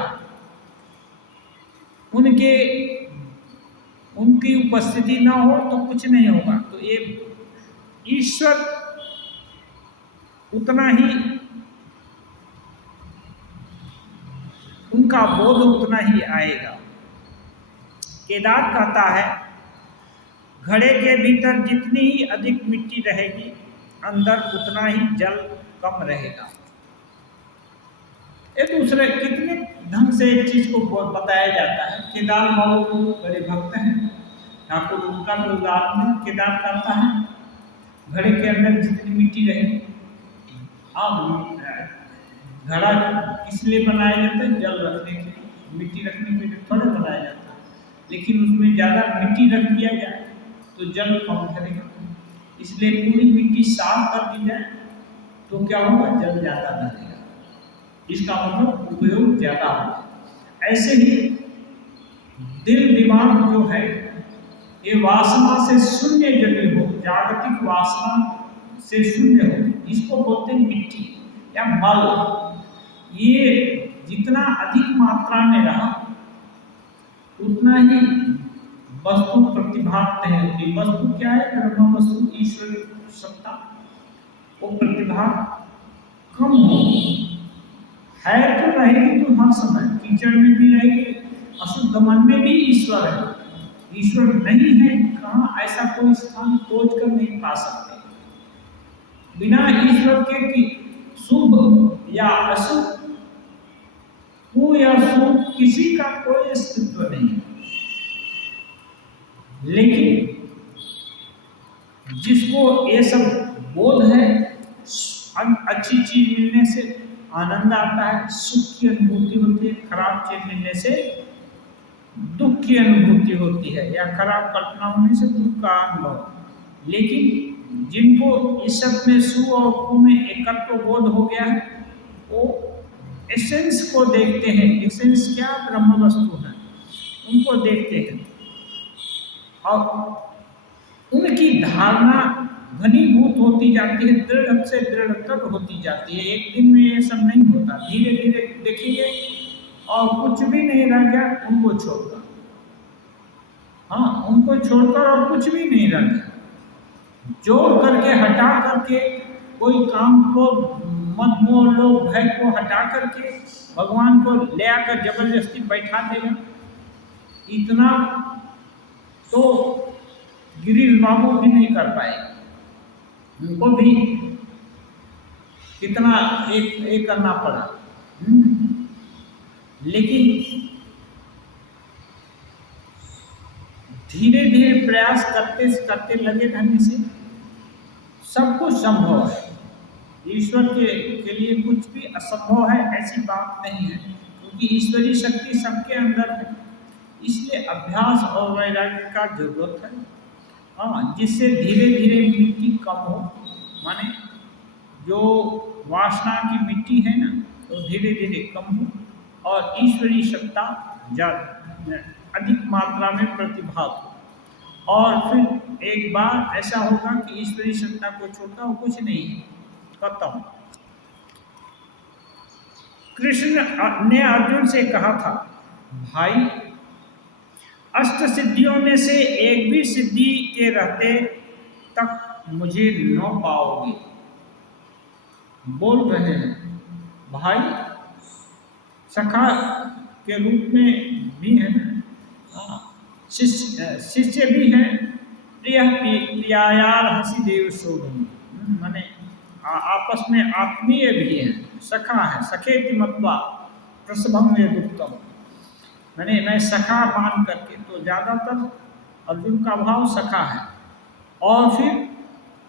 उनकी उपस्थिति ना हो तो कुछ नहीं होगा। तो ये ईश्वर उतना ही, उनका बोध उतना ही आएगा। केदार कहता है, घड़े के भीतर जितनी ही अधिक मिट्टी रहेगी, अंदर उतना ही जल कम रहेगा। ये दूसरे कितने ढंग से एक चीज को बताया जाता है। केदार बाबू बड़े भक्त हैं, ठाकुर उनका भी उदाहरण केदार करता है, घड़े के अंदर जितनी मिट्टी रहेगी। घड़ा किस लिए बनाया जाता है? जल रखने के लिए, मिट्टी रखने के लिए थोड़ा बनाया जाता है। लेकिन उसमें ज़्यादा मिट्टी रख दिया जाए तो जल कम करेगा, इसलिए पूरी मिट्टी साफ कर दी जाए तो क्या होगा? जल ज़्यादा रहेगा, इसका मतलब उपयोग ज़्यादा होगा। ऐसे ही दिल दिमाग जो है ये वासना से शून्य यदि हो, जागतिक वासना से शून्य हो, इसको बोलते हैं मिट्टी या मल। ये जितना अधिक मात्रा में रहा उतना ही वस्तु प्रतिभात है। वस्तु क्या है? ब्रह्म वस्तु, ईश्वर सत्ता, वो प्रतिभा कम होगी। है तो रहेगी तो हर समय कीचड़ में भी रहेगी, अशुद्ध मन में भी ईश्वर है। ईश्वर नहीं है कहाँ? ऐसा कोई स्थान खोज कर नहीं पा सकते। बिना ईश्वर के कि शुभ या अशुभ, या शुभ, किसी का कोई अस्तित्व नहीं। लेकिन जिसको ये सब बोध है, अच्छी चीज मिलने से आनंद आता है, सुख की अनुभूति होती है, खराब चीज मिलने से दुख की अनुभूति होती है, या खराब कल्पना होने से दुख का अनुभव। लेकिन जिनको इस सब में सु और कु में एकत्व बोध हो गया है, वो एसेंस को देखते हैं। एसेंस क्या? ब्रह्म वस्तु है, उनको देखते हैं और उनकी धारणा घनीभूत होती जाती है, दृढ़ से दृढ़तर होती जाती है। एक दिन में ये सब नहीं होता, धीरे धीरे देखेंगे और कुछ भी नहीं रह गया उनको छोड़कर। हाँ, उनको छोड़कर और कुछ भी नहीं रह गया, जोड़ करके हटा करके कोई काम को, मत मोह लोभ भय को हटा करके भगवान को ले आकर जबरदस्ती बैठा देगा, इतना तो गिरीश बाबू भी नहीं कर पाए। उनको भी कितना एक करना पड़ा। लेकिन धीरे धीरे प्रयास करते करते लगे रहने से सब कुछ संभव है। ईश्वर के लिए कुछ भी असंभव है ऐसी बात नहीं है, क्योंकि ईश्वरीय शक्ति सबके अंदर है। इसलिए अभ्यास और वैराग्य का जरूरत है। हाँ, जिससे धीरे धीरे मिट्टी कम हो, माने जो वासना की मिट्टी है ना, तो धीरे धीरे कम हो और ईश्वरीय सत्ता अधिक मात्रा में प्रतिभाग हो। और फिर एक बार ऐसा होगा कि ईश्वरीय सत्ता को छोड़कर वो कुछ नहीं है, खत्म। कृष्ण ने अर्जुन से कहा था, भाई अष्ट सिद्धियों में से एक भी सिद्धि के रहते तक मुझे न पाओगे। बोल रहे हैं भाई, सखा के रूप में भी है, शिष्य भी है, प्रिय प्रियायार हसी देव शोभन, माने आपस में आत्मीय भी है, सखा है, सखेति मत्वा प्रसभम में दुक्तम, मैंने मैं सखा मान करके, तो ज़्यादातर अर्जुन का भाव सखा है। और फिर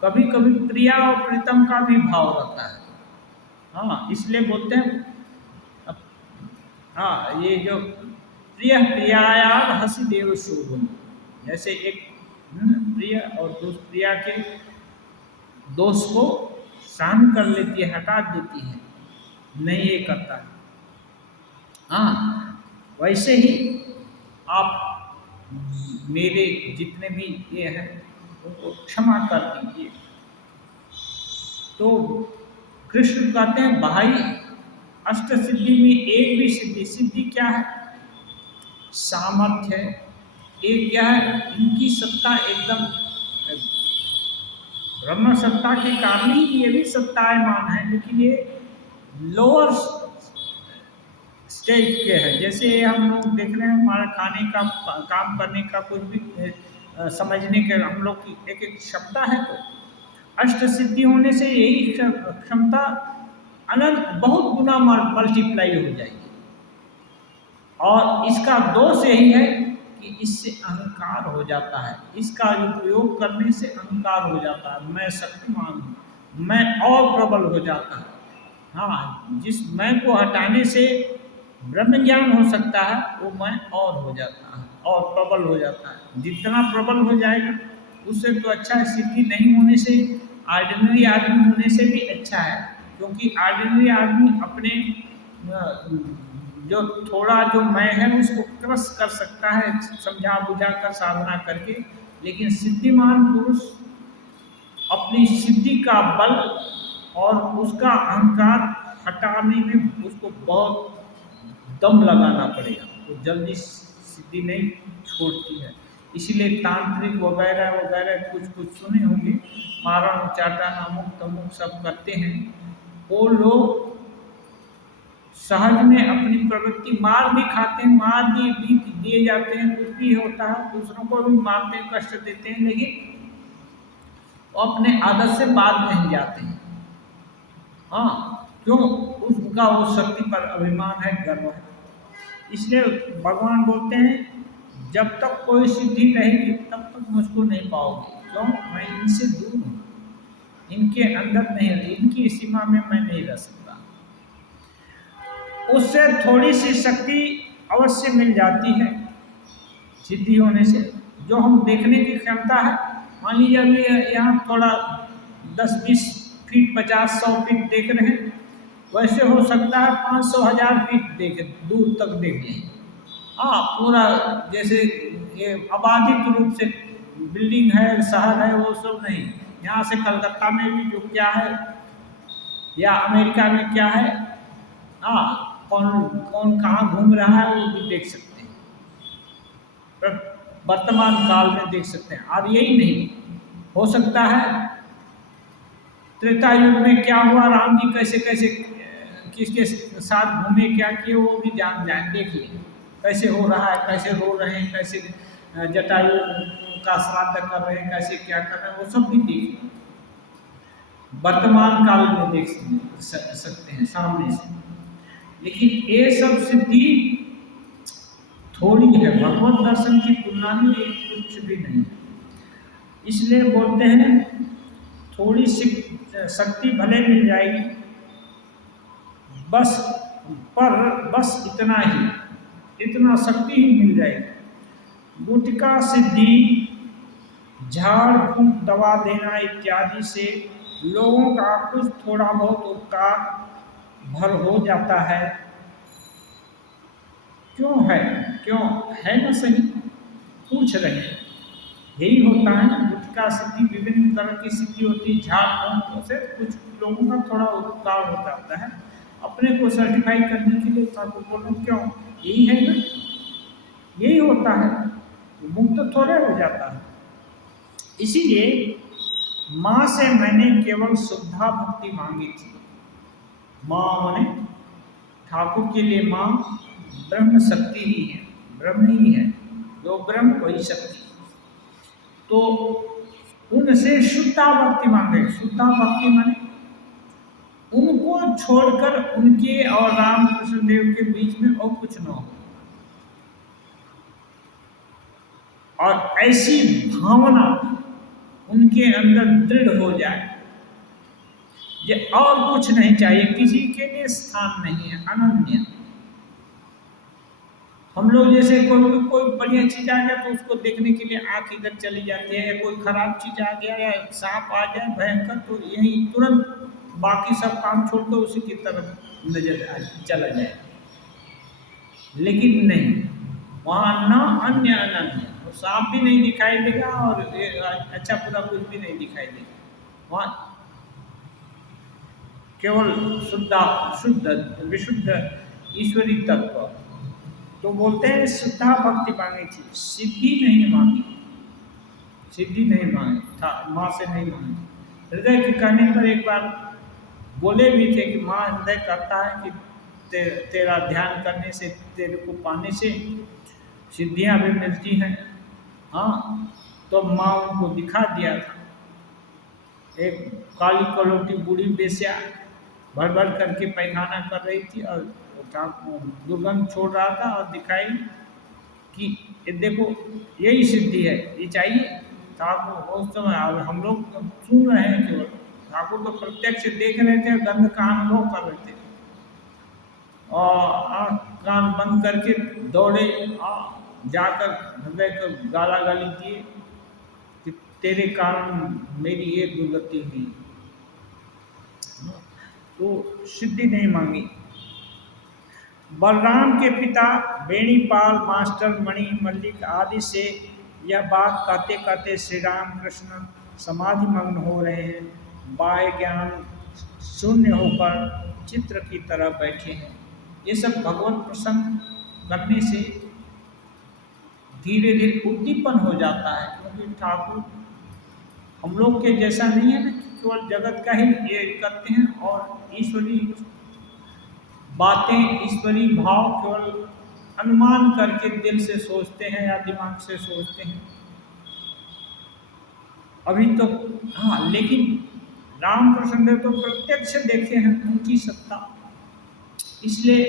कभी कभी प्रिया और प्रीतम का भी भाव रहता है। हाँ, इसलिए बोलते हैं, हाँ, ये जो प्रिय प्रियायार हसी देव शोभन, जैसे एक प्रिय और दोस्त प्रिया के दोष को सहन कर लेती है, हटा देती है, नहीं ये करता है। हाँ, वैसे ही आप मेरे जितने भी ये हैं उनको क्षमा कर दीजिए। तो कृष्ण कहते हैं, भाई अष्ट सिद्धि में एक भी सिद्धि, सिद्धि क्या है? सामर्थ्य है। एक क्या है? इनकी सत्ता एकदम ब्रह्म सत्ता के कारण ही ये भी सत्तायमान है, लेकिन ये लोअर स्टेज के हैं। जैसे हम लोग देख रहे हैं, हमारा खाने का, काम करने का, कुछ भी समझने के हम लोग की एक एक क्षमता है। तो अष्ट सिद्धि होने से यही क्षमता अनंत बहुत गुना मल्टीप्लाई हो जाएगी। और इसका दोष यही है कि इससे अहंकार हो जाता है, इसका उपयोग करने से अहंकार हो जाता है, मैं शक्तिमान हूँ, मैं और प्रबल हो जाता है। हाँ, जिस मैं को हटाने से ब्रह्म ज्ञान हो सकता है, वो मैं और हो जाता है और प्रबल हो जाता है। जितना प्रबल हो जाएगा उससे तो अच्छा है। सिद्धि नहीं होने से, ऑर्डिनरी आदमी होने से भी अच्छा है, क्योंकि ऑर्डिनरी आदमी अपने जो थोड़ा जो मैं है उसको क्रश कर सकता है, समझा बुझा कर, साधना करके। लेकिन सिद्धिमान पुरुष अपनी सिद्धि का बल और उसका अहंकार हटाने में उसको बहुत दम लगाना पड़ेगा, तो जल्दी सिद्धि नहीं छोड़ती है। इसीलिए तांत्रिक वगैरह वगैरह कुछ कुछ सुने होंगे, मारण उचाटन अमुक तमुक सब करते हैं। वो लोग सहज में अपनी प्रवृत्ति, मार भी खाते हैं, मार भी दिए जाते हैं, कुछ भी होता है, दूसरों को भी मारते हैं, कष्ट देते हैं, लेकिन वो अपने आदत से बात नहीं जाते हैं। हाँ, क्यों? उसका वो शक्ति पर अभिमान है, गर्व है। इसलिए भगवान बोलते हैं, जब तक कोई सिद्धि रहेगी तब तक मुझको नहीं पाओगे। क्यों? मैं इनसे दूर हूँ, इनके अंदर नहीं, इनकी सीमा में मैं नहीं रह सकता। उससे थोड़ी सी शक्ति अवश्य मिल जाती है सिद्धि होने से। जो हम देखने की क्षमता है, मान लीजिए अभी यहाँ थोड़ा 10-20 फीट 50-100 फीट देख रहे हैं, वैसे हो सकता है 500-1000 फीट देख दूर तक देख लें। हाँ, पूरा जैसे ये आबादित रूप से बिल्डिंग है, शहर है, वो सब नहीं। यहाँ से कलकत्ता में भी जो क्या है या अमेरिका में क्या है, हाँ, कौन कौन कहाँ घूम रहा है वो भी देख सकते हैं, वर्तमान काल में देख सकते हैं। और यही नहीं हो सकता है त्रेता युग में क्या हुआ, राम जी कैसे कैसे किसके साथ घूमे, क्या किए, वो भी जान जाए, देख लें कैसे हो रहा है, कैसे रो रहे हैं, कैसे जटायु का श्राद्ध कर रहे हैं, कैसे क्या कर रहे हैं, वो सब भी देख लें। वर्तमान काल में देख सकते हैं सामने से। लेकिन ये सब सिद्धि थोड़ी है, भगवत दर्शन की तुलना में ये कुछ भी नहीं है। इसलिए बोलते हैं थोड़ी सी शक्ति भले मिल जाएगी, बस इतना ही, इतना शक्ति ही मिल जाएगी। गुटका सिद्धि, झाड़ फूंक, दवा देना इत्यादि से लोगों का कुछ थोड़ा बहुत उपकार भर हो जाता है। क्यों है? क्यों है ना? सही पूछ रहे हैं। यही होता है ना, गुटका सिद्धि, विभिन्न तरह की सिद्धि होती है। झाड़ फूंक से कुछ लोगों का थोड़ा उपकार हो जाता है, अपने को सर्टिफाई करने के लिए। ठाकुर बोलो क्यों, यही है ना, यही होता है, मुक्त तो थोड़े हो जाता है। इसीलिए माँ से मैंने केवल शुद्धा भक्ति मांगी थी। माँ माने ठाकुर के लिए माँ ब्रह्म शक्ति ही है, ब्रह्म ही है, जो ब्रह्म वही शक्ति। तो उनसे शुद्धा भक्ति मांगे। शुद्धा भक्ति माने उनको छोड़कर उनके और रामकृष्ण देव के बीच में और कुछ न हो, और ऐसी भावना उनके अंदर दृढ़ हो जाए, ये और कुछ नहीं चाहिए, किसी के लिए स्थान नहीं है, अनन्य। हम लोग जैसे कोई बढ़िया चीज आ गया तो उसको देखने के लिए आंख इधर चली जाती है, या कोई खराब चीज आ गया या सांप आ जाए भयंकर, तो यही तुरंत बाकी सब काम छोड़कर उसी की तरफ नजर चला जाए। लेकिन नहीं, वहाँ न अन्य अनन्य, तो सांप भी नहीं दिखाई देगा और अच्छा पूरा कुछ भी नहीं दिखाई देगा। वहाँ केवल शुद्ध विशुद्ध ईश्वरी तत्व। तो बोलते हैं शुद्धा भक्ति मांगी थी, सिद्धि नहीं मांगी, सिद्धि नहीं मांगी था, माँ से नहीं मांगी। हृदय के कहने पर एक बार बोले भी थे कि माँ हृदय कहता है कि तेरा ध्यान करने से, तेरे को पाने से सिद्धियाँ भी मिलती हैं। हाँ, तो माँ उनको दिखा दिया था। एक काली कलोटी बूढ़ी बेस्या भर भर करके पैखाना कर रही थी और दुर्गंध छोड़ रहा था, और दिखाई कि ये देखो यही सिद्धि है, ये चाहिए। ठाकुर उस समय हम लोग सुन रहे हैं केवल, ठाकुर तो प्रत्यक्ष देख रहे थे, गंध का अनुभव कर रहे थे, और आँख कान बंद करके दौड़े जाकर हृदय को गाला गाली दिए कि तेरे कारण मेरी ये दुर्गति हुई। तो सिद्धि नहीं मांगी। बलराम के पिता बेणीपाल मास्टर मणि मल्लिक आदि से यह बात कहते कहते श्री राम कृष्ण समाधि मग्न हो रहे हैं, बाह्य ज्ञान शून्य होकर चित्र की तरह बैठे हैं। ये सब भगवत प्रसन्न करने से धीरे धीरे उद्दीपन हो जाता है, क्योंकि ठाकुर हम लोग के जैसा नहीं है ना कि केवल जगत का ही ये करते हैं और ईश्वरी बातें, ईश्वरी भाव केवल अनुमान करके दिल से सोचते हैं या दिमाग से सोचते हैं अभी तो। हाँ, लेकिन रामकृष्ण देव तो प्रत्यक्ष देखे हैं उनकी सत्ता, इसलिए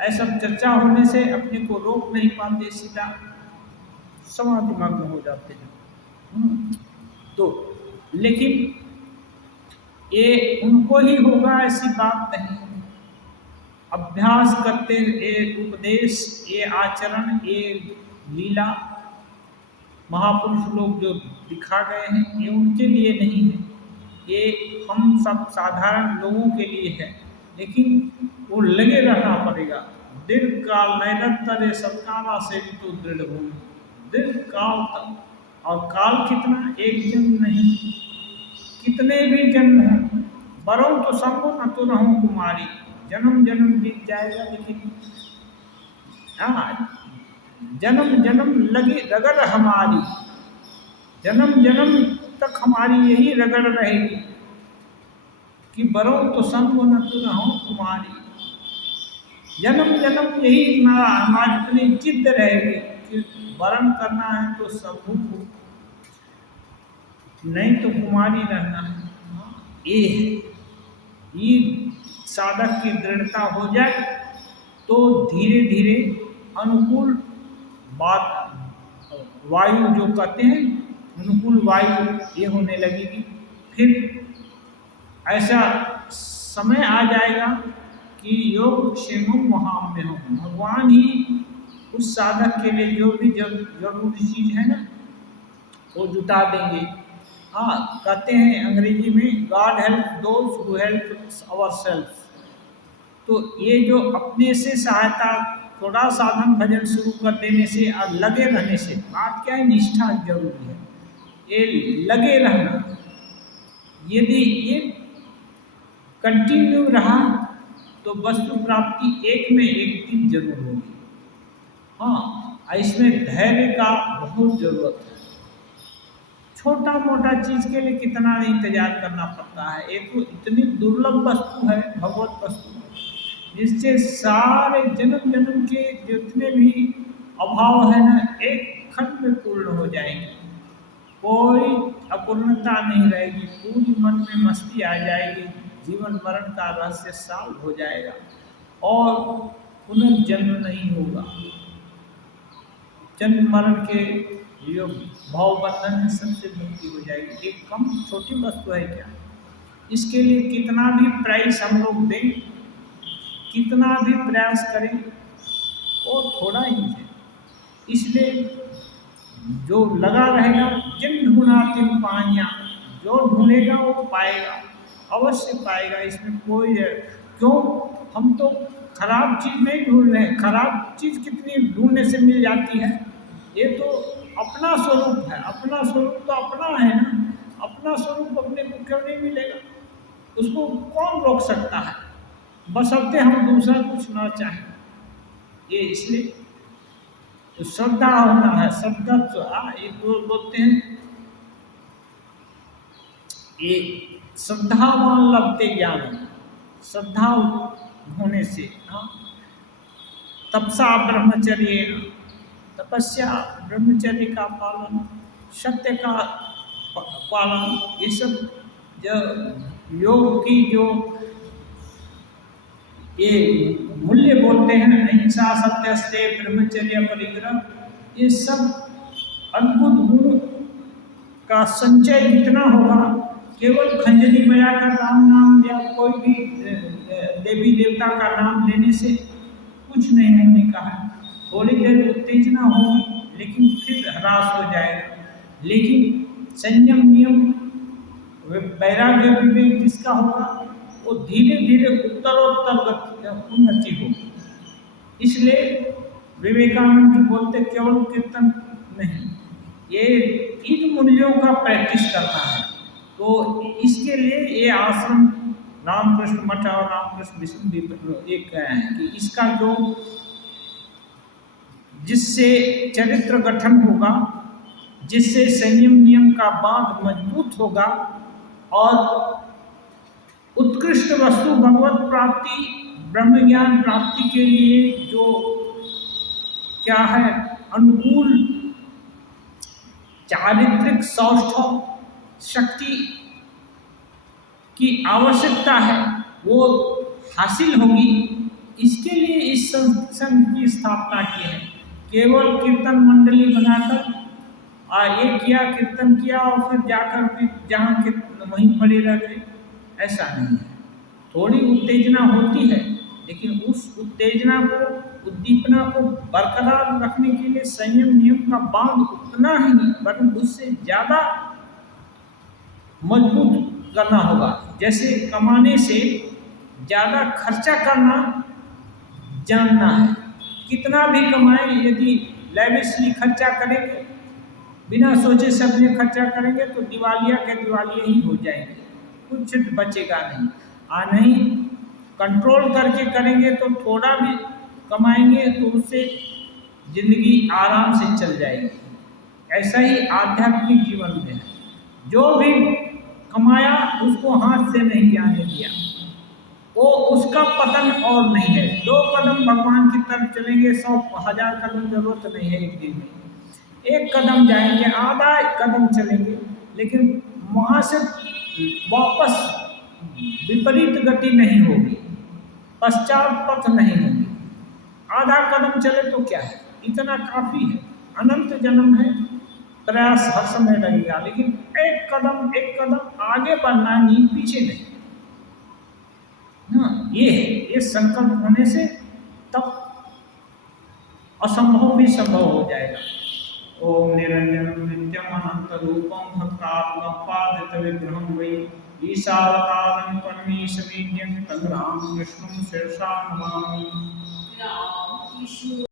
ऐसा चर्चा होने से अपने को रोक नहीं पाते सीधा। समाधिमग्न हो जाते हैं। तो लेकिन ये उनको ही होगा ऐसी बात नहीं। अभ्यास करते, ये उपदेश, ये आचरण, ये लीला महापुरुष लोग जो दिखा गए हैं, ये उनके लिए नहीं है, ये हम सब साधारण लोगों के लिए है। लेकिन वो लगे रहना पड़ेगा। दीर्घ काल नैरंतर सत्कारा से भी तो दृढ़ भूमि, दीर्घ काल तक। और काल कितना, एक जन्म नहीं, कितने भी जन्म हैं। बरों तो संगो न तो रहूं कुमारी, जन्म जन्म बीत जाएगा, लेकिन जन्म जन्म लगी रगड़ हमारी, जन्म जन्म तक हमारी यही रगड़ रहेगी कि बरो तो संग न तो रहूं तुम्हारी। जन्म जन्म यही हमारी इतनी जिद रहेगी कि वरण करना है तो सबू को, नहीं तो कुमारी रहना है। ये साधक की दृढ़ता हो जाए तो धीरे धीरे अनुकूल बात, वायु जो कहते हैं अनुकूल वायु, ये होने लगेगी। फिर ऐसा समय आ जाएगा कि योग क्षेम महाम में हो, भगवान ही उस साधक के लिए जो भी जरूरी चीज है ना वो जुटा देंगे। कहते हैं अंग्रेजी में God help those who help our self. तो ये जो अपने से सहायता, थोड़ा साधन भजन शुरू कर देने से और लगे रहने से, बात क्या है, निष्ठा जरूरी है, ये लगे रहना। यदि ये कंटिन्यू रहा तो वस्तु प्राप्ति एक में एक दिन जरूर होगी। इसमें धैर्य का बहुत जरूरत है। छोटा मोटा चीज के लिए कितना इंतजार करना पड़ता है। एक तो इतनी दुर्लभ वस्तु है भगवत वस्तु, जिससे सारे जन्म जन्म के जितने भी अभाव है ना, एक खंड में पूर्ण हो जाएंगे। कोई अपूर्णता नहीं रहेगी, पूरी मन में मस्ती आ जाएगी, जीवन मरण का रहस्य साल्व हो जाएगा और पुनर्जन्म नहीं होगा। जन्म मरण के जो भाव बंधन में सबसे मुक्ति हो जाएगी। एक कम छोटी वस्तु है क्या, इसके लिए कितना भी प्राइस हम लोग दें, कितना भी प्रयास करें, वो थोड़ा ही है। इसलिए जो लगा रहेगा, जिन ढूंढा तिन पाइया, जो ढूंढेगा वो पाएगा, अवश्य पाएगा। इसमें कोई है क्यों, हम तो खराब चीज नहीं ढूंढ रहे हैं। खराब चीज कितनी ढूंढने से मिल जाती है। ये तो अपना स्वरूप है, अपना स्वरूप तो अपना है ना, अपना स्वरूप अपने को क्यों नहीं मिलेगा, उसको कौन रोक सकता है, बशर्ते हम दूसरा कुछ ना चाहें। ये इसलिए तो श्रद्धा होना है। श्रद्धा तो ये बोलते हैं, ये श्रद्धावान लभते ज्ञान, श्रद्धा होने से। तपसा ब्रह्मचर्य, तपस्या, ब्रह्मचर्य का पालन, सत्य का पालन, ये सब जो योग की जो ये मूल्य बोलते हैं, अहिंसा, सत्यस्ते, ब्रह्मचर्य, परिग्रह, ये सब अद्भुत गुण का संचय जितना होगा, केवल खंजरी बजाकर राम नाम या कोई भी देवी देवता का नाम लेने से कुछ नहीं होने का है। थोड़ी देर उत्तेजना होगी लेकिन फिर ह्रास हो जाएगा। लेकिन संयम, नियम, वैराग्य, विवेक जिसका होगा वो धीरे धीरे उत्तरोत्तर उन्नति होगी। इसलिए विवेकानंद जी बोलते केवल कीर्तन नहीं, ये इन मूल्यों का प्रैक्टिस करना है। तो इसके लिए ये आश्रम रामकृष्ण मठ और रामकृष्ण मिशन भी एक हैं कि इसका जो जिससे चरित्र गठन होगा, जिससे संयम नियम का बांध मजबूत होगा और उत्कृष्ट वस्तु भगवत प्राप्ति, ब्रह्म ज्ञान प्राप्ति के लिए जो क्या है अनुकूल चारित्रिक सौष्ठव शक्ति की आवश्यकता है, वो हासिल होगी। इसके लिए इस संघ की स्थापना की है। केवल कीर्तन मंडली बनाकर ये किया, कीर्तन किया और फिर जाकर फिर जहाँ के वहीं पड़े रह गए, ऐसा नहीं है। थोड़ी उत्तेजना होती है, लेकिन उस उत्तेजना को, उद्दीपना को बरकरार रखने के लिए संयम नियम का बांध उतना ही नहीं, वरन उससे ज़्यादा मजबूत करना होगा। जैसे कमाने से ज़्यादा खर्चा करना जानना है। कितना भी कमाएं, यदि लैविशली खर्चा करेंगे, बिना सोचे समझे खर्चा करेंगे तो दिवालिया के दिवालिया ही हो जाएंगे, कुछ बचेगा नहीं। नहीं कंट्रोल करके करेंगे तो थोड़ा भी कमाएंगे तो उससे जिंदगी आराम से चल जाएगी। ऐसा ही आध्यात्मिक जीवन में है, जो भी कमाया उसको हाथ से नहीं जाने दिया, वो उसका पतन और नहीं है। 2 कदम भगवान की तरफ चलेंगे, 100,000 कदम जरूरत नहीं है एक दिन में। 1 कदम जाएंगे, आधा कदम चलेंगे, लेकिन वहाँ से वापस विपरीत गति नहीं होगी, पश्चात पथ नहीं होगी। आधा कदम चले तो क्या है, इतना काफी है। अनंत जन्म है, प्रयास हर समय लगेगा, लेकिन एक कदम आगे बढ़ना है, नींद पीछे नहीं। हाँ, ये है, ये संकल्प होने से तब असंभव भी संभव हो जाएगा। ओम निरंजनम नित्यम अनंत रूपम भक्तात्मक पादित विग्रहम वै ईशावतारं परमेशमीड्यं तं राम विष्णुं शिरसा नमामि।